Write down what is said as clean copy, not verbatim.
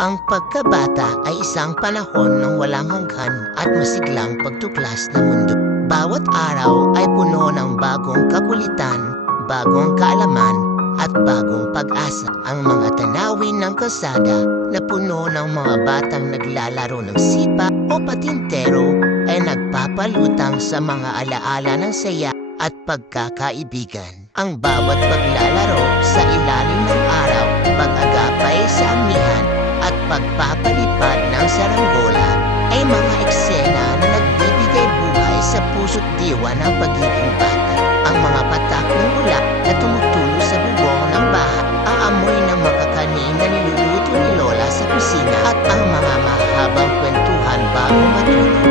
Ang pagkabata ay isang panahon ng walang hanggan at masiglang pagtuklas ng mundo. Bawat araw ay puno ng bagong kakulitan, bagong kaalaman, at bagong pag-asa. Ang mga tanawin ng kalsada na puno ng mga batang naglalaro ng sipa o patintero ay nagpapalutang sa mga alaala ng saya at pagkakaibigan. Ang bawat paglalaro sa ilalim ng araw, pag-agapay sa amihan, at pagpapalipad ng saranggola ay mga eksena na nagbibigay buhay sa puso't diwa ng pagiging bata. Ang mga patak ng ulap na tumutulo sa bubong ng bahay, ang amoy ng makakanin na niluluto ni Lola sa kusina, at ang mga mahabang kwentuhan bago matulog